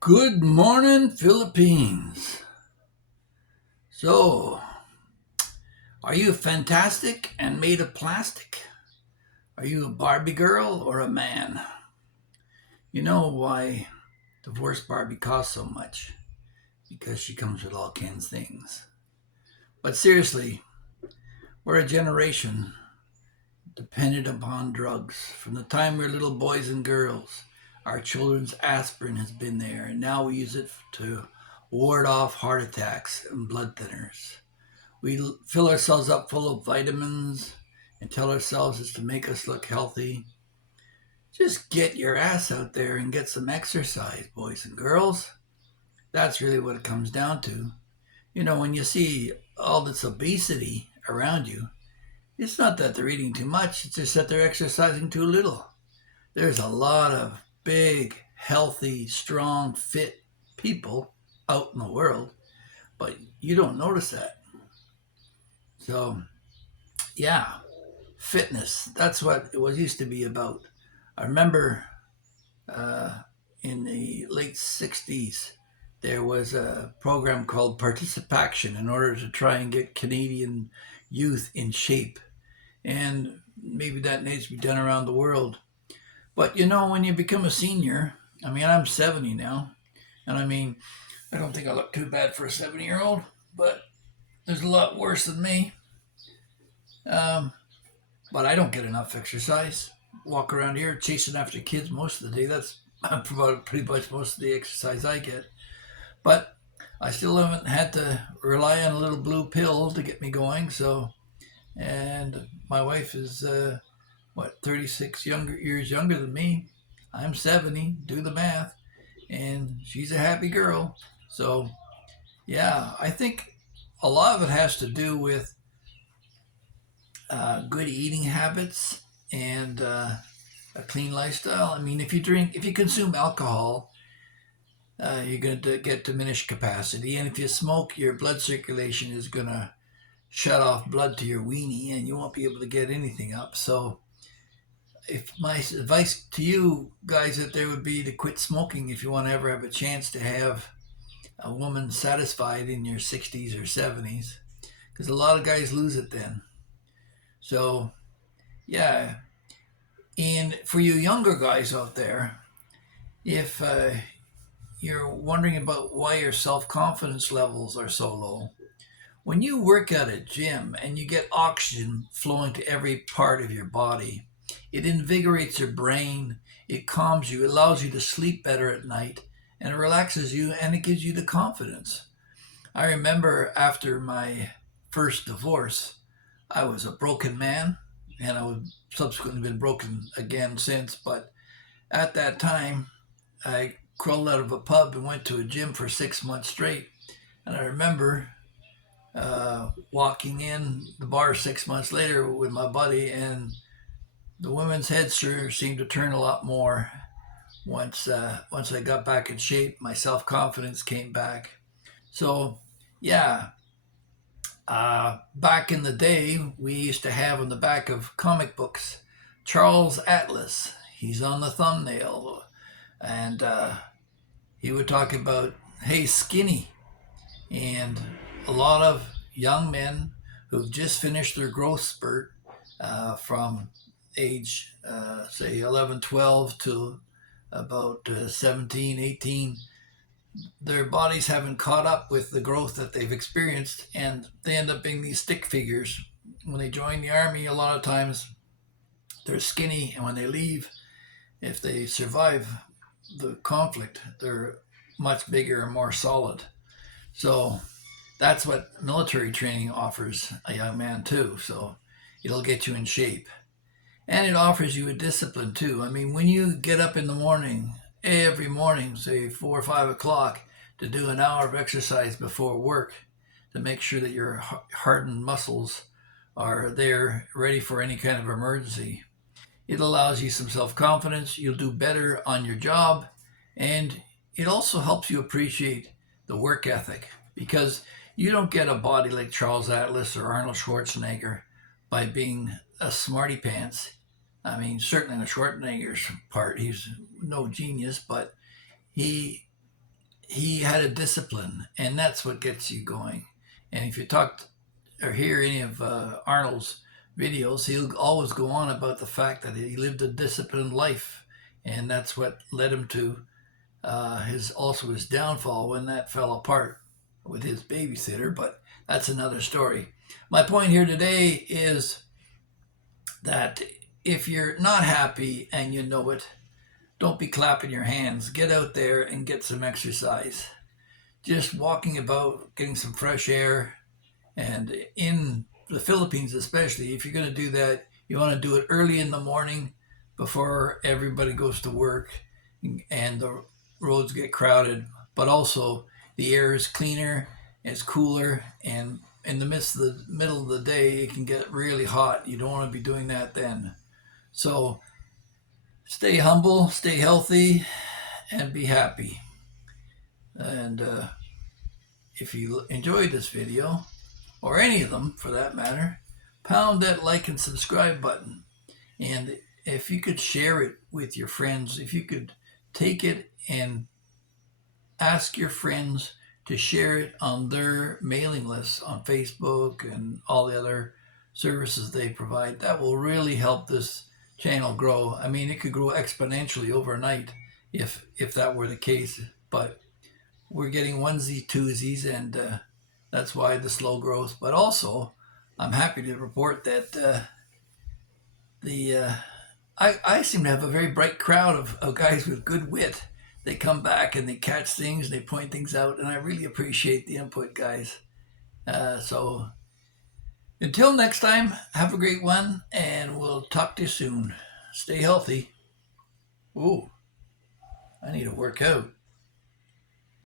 Good morning, Philippines. So, are you fantastic and made of plastic? Are you a Barbie girl or a man? You know why divorced Barbie costs so much? Because she comes with all kinds of things. But seriously, we're a generation dependent upon drugs. From the time we're little boys and girls, our children's aspirin has been there, and now we use it to ward off heart attacks and blood thinners. We fill ourselves up full of vitamins and tell ourselves it's to make us look healthy. Just get your ass out there and get some exercise, boys and girls. That's really what it comes down to. You know, when you see all this obesity around you, it's not that they're eating too much, it's just that they're exercising too little. There's a lot of big, healthy, strong, fit people out in the world, but you don't notice that. So, yeah, fitness. That's what it was used to be about. I remember uh, in the late 60s, there was a program called Participaction in order to try and get Canadian youth in shape. And maybe that needs to be done around the world. But you know, when you become a senior, I mean, I'm 70 now, and I mean, I don't think I look too bad for a 70-year-old, but there's a lot worse than me. Um, but I don't get enough exercise. Walk around here chasing after kids most of the day. That's about pretty much most of the exercise I get. But I still haven't had to rely on a little blue pill to get me going. So, and my wife is 36 years younger than me. I'm 70. Do the math, and she's a happy girl. So, yeah, I think a lot of it has to do with good eating habits and a clean lifestyle. I mean, if you consume alcohol, you're going to get diminished capacity, and if you smoke, your blood circulation is going to shut off blood to your weenie, and you won't be able to get anything up. So, if my advice to you guys out there would be to quit smoking if you want to ever have a chance to have a woman satisfied in your 60s or 70s, because a lot of guys lose it then. So, yeah, and for you younger guys out there, if you're wondering about why your self confidence levels are so low, when you work at a gym and you get oxygen flowing to every part of your body, it invigorates your brain, it calms you, it allows you to sleep better at night, and it relaxes you and it gives you the confidence. I remember after my first divorce, I was a broken man, and I have subsequently been broken again since. But at that time, I crawled out of a pub and went to a gym for 6 months straight. And I remember walking in the bar 6 months later with my buddy, and the women's heads sure seemed to turn a lot more once I got back in shape. My self confidence came back. So, yeah, back in the day, we used to have on the back of comic books Charles Atlas. He's on the thumbnail, and he would talk about, hey, skinny. And a lot of young men who've just finished their growth spurt from age, say, 11, 12 to about 17, 18, their bodies haven't caught up with the growth that they've experienced, and they end up being these stick figures. When they join the army, a lot of times they're skinny, and when they leave, if they survive the conflict, they're much bigger and more solid. So that's what military training offers a young man too. So it'll get you in shape, and it offers you a discipline too. I mean, when you get up in the morning, every morning, say 4 or 5 o'clock, to do an hour of exercise before work, to make sure that your hardened muscles are there ready for any kind of emergency. It allows you some self confidence. You'll do better on your job, and it also helps you appreciate the work ethic, because you don't get a body like Charles Atlas or Arnold Schwarzenegger by being a smarty pants. I mean, certainly in the Schwarzenegger's part, he's no genius, but he he had a discipline, and that's what gets you going. And if you talk or hear any of Arnold's videos, he'll always go on about the fact that he lived a disciplined life, and that's what led him to his downfall when that fell apart with his babysitter. But that's another story. My point here today is that if you're not happy and you know it, don't be clapping your hands. Get out there and get some exercise. Just walking about, getting some fresh air. And in the Philippines, especially, if you're going to do that, you want to do it early in the morning before everybody goes to work and the roads get crowded. But also, the air is cleaner, it's cooler, and in the middle of the day, it can get really hot. You don't want to be doing that then. So stay humble, stay healthy, and be happy. And if you enjoyed this video, or any of them for that matter, pound that like and subscribe button. And if you could share it with your friends, if you could take it and ask your friends to share it on their mailing lists on Facebook and all the other services they provide, that will really help this channel grow. I mean, it could grow exponentially overnight if that were the case, but we're getting onesie twosies, and that's why the slow growth. But also, I'm happy to report that I seem to have a very bright crowd of guys with good wit. They come back and they catch things and they point things out, and I really appreciate the input, guys. So until next time, have a great one, and we'll talk to you soon. Stay healthy. Ooh, I need to work out.